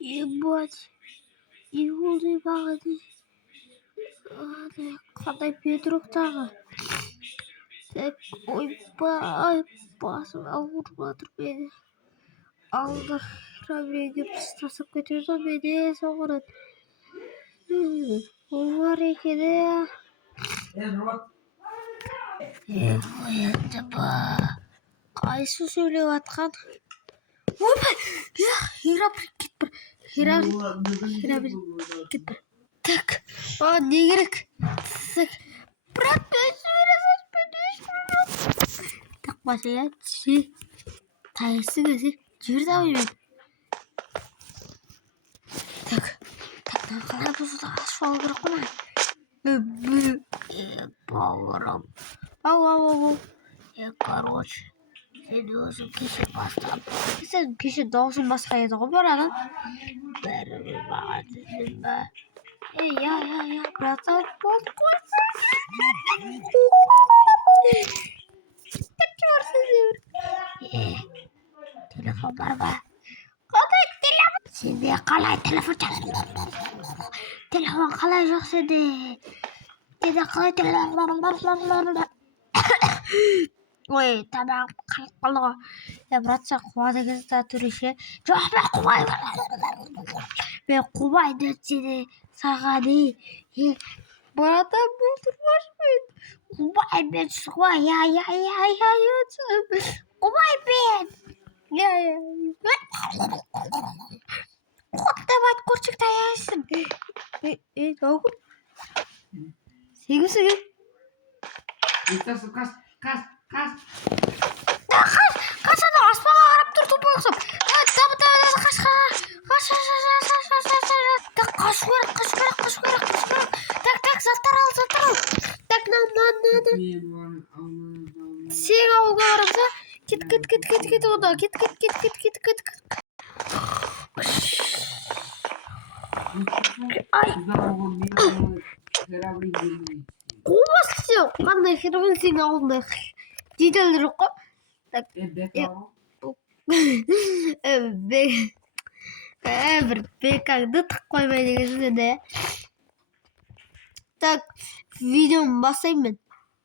Ебать. Егулды бағады. Қандай Петрук тағы. Так, ойбай. Басым ауырып жатыр мені. Алдыра біреуге тастап кетеді мені соңынан. Ол бар екен Оянды ба. Қайсы сөйлеп атқан? Ойбай! Херабрин кетпір. Херабрин кетпір. Так, не керек? Так, брат, так, басая түсі. Тайсы көзі. Жүр дамаймен. Так, қалай бұзылды ашып алу керек қой. Бауырым. Ау. Короче, сен өзің кеше бастап. Сен кеше даусың басқа еді ғой бараның. Бәрі маған түсін ба? Я, братан, болды қойсын. Так, барсың дебір. Телефон бар ба? Қандай телефон? Сенде қалай телефон çalады? Телефон қалай жоқ сенде? Сенде қалай телефон? Ой, тамам қалып қалды ғой. Брат, сен қуады кезді түреше. Жоқ, мен қуайын. Мен қуайын сені сағаны. Брата, бұл тұрмаш мен. Қуайын мен сұға. Қуайын мен. Құттабат көрчікті аясың. Оғын. Сегіз. Қас. Қасаны аспаға қарап тұр тұп болсам. Қаш керек. Так, заттар ал. Так, сен ауылға барамса. Кет ода. Кет. Ай. Қобас сен. Қандай херабрин сен ауылында. Детель жоқ қой. Бір бекаңды тық қоймай дегенсің де. Так, видеоны бастаймын мен.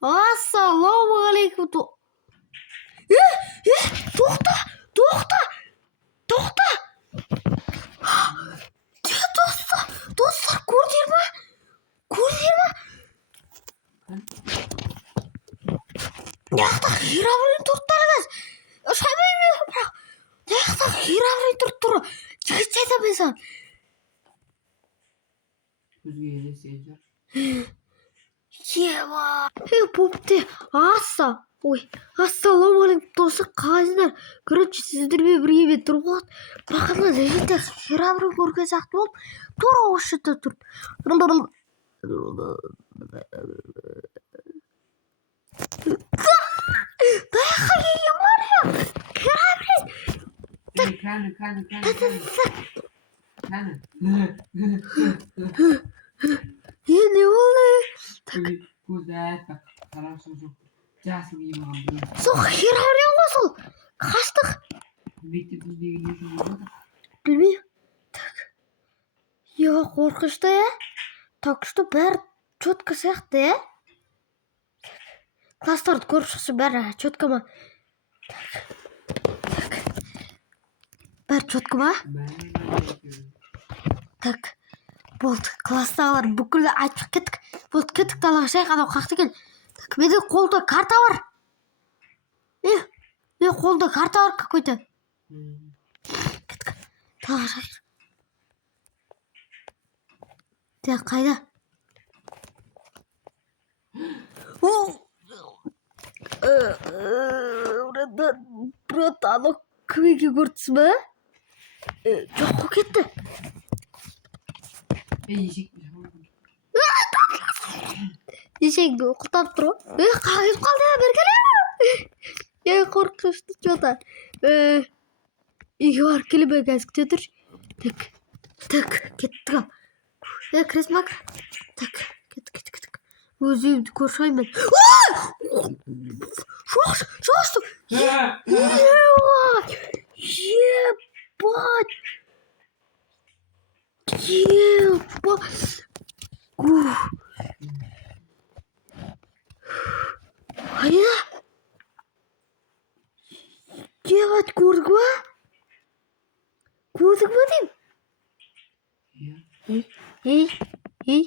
Ассалаумағалейкум. Тоқта. Достар, көрдер ма? Яқта херабрин тұрттарыңыз. Шаймаймен бірақ. Яқта херабрин тұрттыры. Жігіт жайда бейсан. Көзге елесен жар. Еба. Попте. Ассалаумағалейкум достар, қалайсыздар? Короче, сіздермен бірге тұрып қалады. Бақытла жігіттер херабрин көрген сияқты болып, тура осы жерде тұр. Даяққа келген бар я. Херабрин. Не болды? Көзді әттік. Қарашы жоқ. Жасыл емаған бір. Сол херабрин ғой сол. Қастық. Мектеп біздегі не үшін болды? Білмеймін. Так. Қорқышты я. Так что бәрі четко сияқты я. Кластарды көріп шықсы бәрі четко ма? Так. Бәрі четко ма? Так. Болды. Кластағылар бүкілі айтып кеттік. Болды, кеттік далаға шайқанау қақты екен. Так, менде қолда карта бар. Мен қолда карта бар какой-то. Кеттік. Далаға шайқанау. Так, қайда? Брат, анау кім екен көрдіңіз ба? Жоқ қой кетті. Ешекті құтап тұр ғой. Қағып қалды я, бергеле. Қорқышты жота. Үйге барып келе қазір күте тұршы. Так, кеттік ал. Кіресің ма? Так, кеттік. Өзімді көршаймын. Шоқшы. Ебать. Ебать. Қайда? Ебать, көрдік ба? Көрдік ба деймін? Иә. Ей.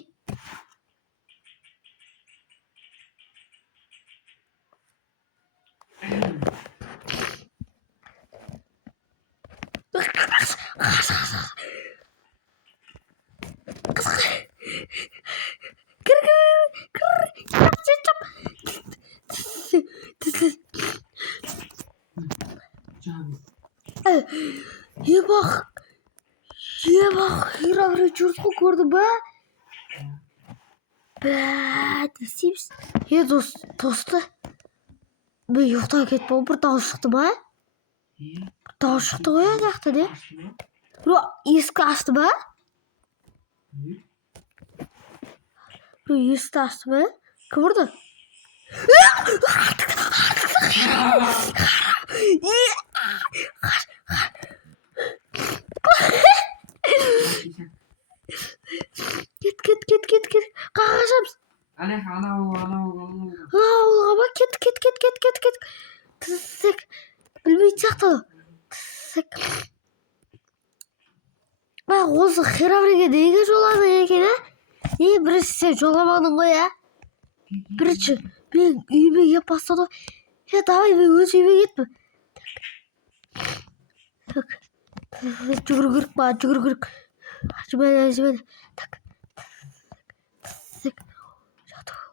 Ебақ, херавры жүрсқы көрді ба? Бәт, істейміз. Досты. Мен ұйықтап кетіп бір дауыс шықты ма? Дауыс шықты ғой аяқты не? Ескі ашты ба? Ескі ашты ба? Кім ұрды? Кет. Қағашамыз. Ауылға ба? Кет. Тісік. Білмейді сияқты. Тісік. Осы херавреге неге жоладың екен, ә? Бірінші сен жоламадың ғой, ә? Бірінші, мен үйіме кеп бастады. Давай, мен өз үйіме кетпі. Жүгіру керек. Жібәді. Так.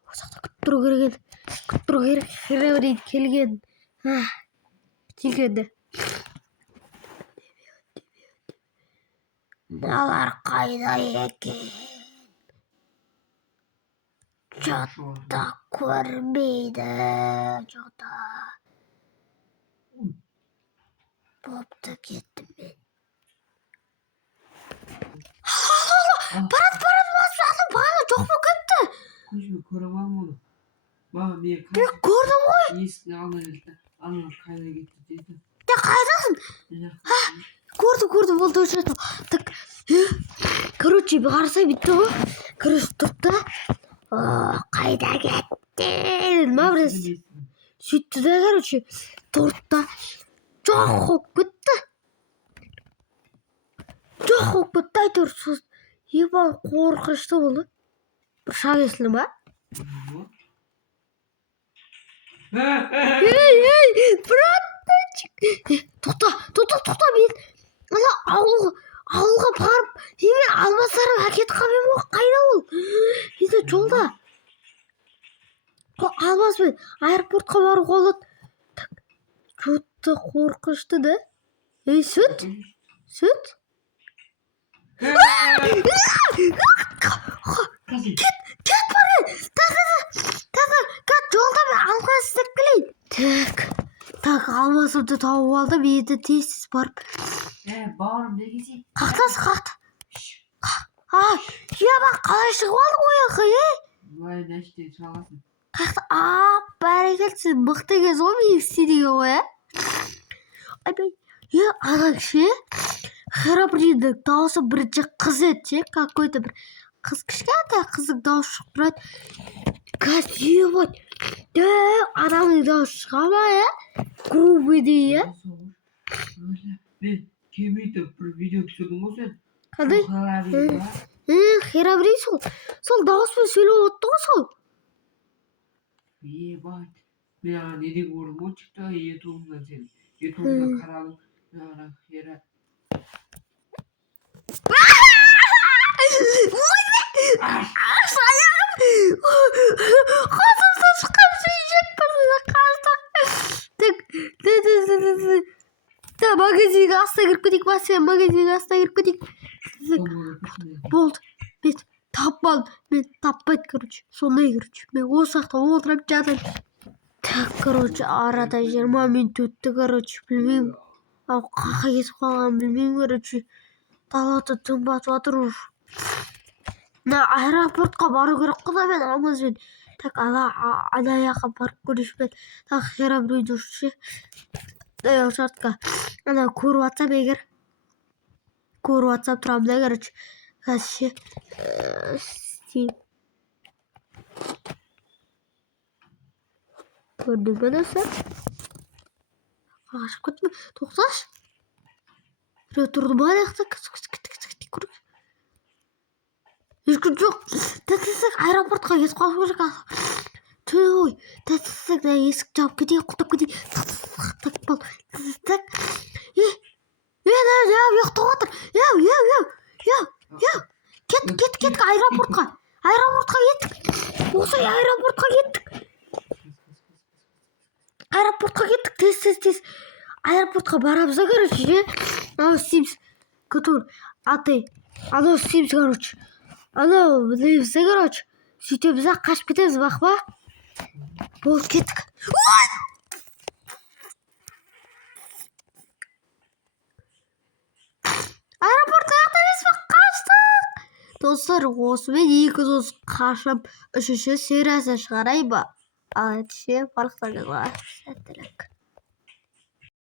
Осақта күттіру керек. Хераврейді келген. Келгенді. Мыналар қайда екен? Жота көрмейді. Жота. Бопты кеттім мен. Барады, бағана жоқ па кетті? Көзіме көріп алмады. Мен көрдім ғой. есіктің алдына келді. Ана қайда кетті деді. Қайдасың? Көрдім, ол точно. Так, короче, қарасай бітті ғой. Короче, тұрды. Қайда кетті? Ма біраз. Сөйтті да, короче, тұрды. Жоқ болып кетті. Әйтеуір. Ебай, қорқышты болды. Бір шақ есілі ма? Ей, братчик. Тоқта, мен ауылға барып, мен алмасарым әкет қабем ғой, қайда ол? Енді жолда. Алмаспен аэропортқа баруға болады. Жотты қорқышты да. Ей, сүт? Кет барген. Так, жолда мен алға істеп келейін. Так, алмасымды тауып алдым, енді тез барып. Бауырым не кесек? Қақты. Қалай шығып алдың ояққа, Былай нәштен шаласын. Қақты, бәрекелді, мықты кез ғой мен істедіге ғой, ана кіші херавридің дауысы бірінші қыз еді, какой-то бір қыз, кішкентай қыздың дауысы шығып тұрады. Ебать, адамның дауысы шыға ма, грубый дей, Мен келмейді бір видео түсірдің ғой сен. Қандай? Хераври сол дауыспен сөйлеп отты ғой сол. Ебать. Мен ана неде көрдім ғой шықты ютубымнан сен. Ютубымнан қарадым. Хера. Қасымда шыққан сөйшек біріне қаштық. Магазинге астына кіріп кетейік па, сен магазинге астына кіріп кетейік. Болды. Мен таппадым. Мен таппайды, короче. Сондай, короче. Мен осы жақта отырып жатырмын. Так, короче, арада 20 минут өтті, короче. Білмеймін. Қақа кетіп қалған білмеймін, короче. Далада түн батып жатыр уже. Аэропортқа бару керек қой мен алмаспен. Так, ана жаққа барып көрейін. Так, херавриді ше. Шартқа. Ана көріп жатсам егер. Көріп жатсам тұрамын да, короче. қазір істеймін. Көрдің бе достар? Қашып кетме. Тоқташы. Біреу тұрды ма аяқта? Ешкім жоқ. Тәтісік аэропортқа кетіп қалу керек. Ой, тәтісік есік жауып кетейін, құлтап кетейін. Тәтісік. Ұйықтап отыр. Кеттік аэропортқа. Аэропортқа кеттік. Осы аэропортқа кеттік. Аэропортқа кеттік. Тез. Аэропортқа барамыз, короче. Анау істейміз. Который анау істейміз, короче. Анау білеміз, короче. Сөйтеміз, қашып кетеміз, бақпа. Болып кеттік. Аэропортқа яқта емес пе? Қаштық. Достар, осымен 2 дос қашып, 3-ші сериясын шығарайын ба? Ал әйтсе, барлықтарыңызға сәттілік.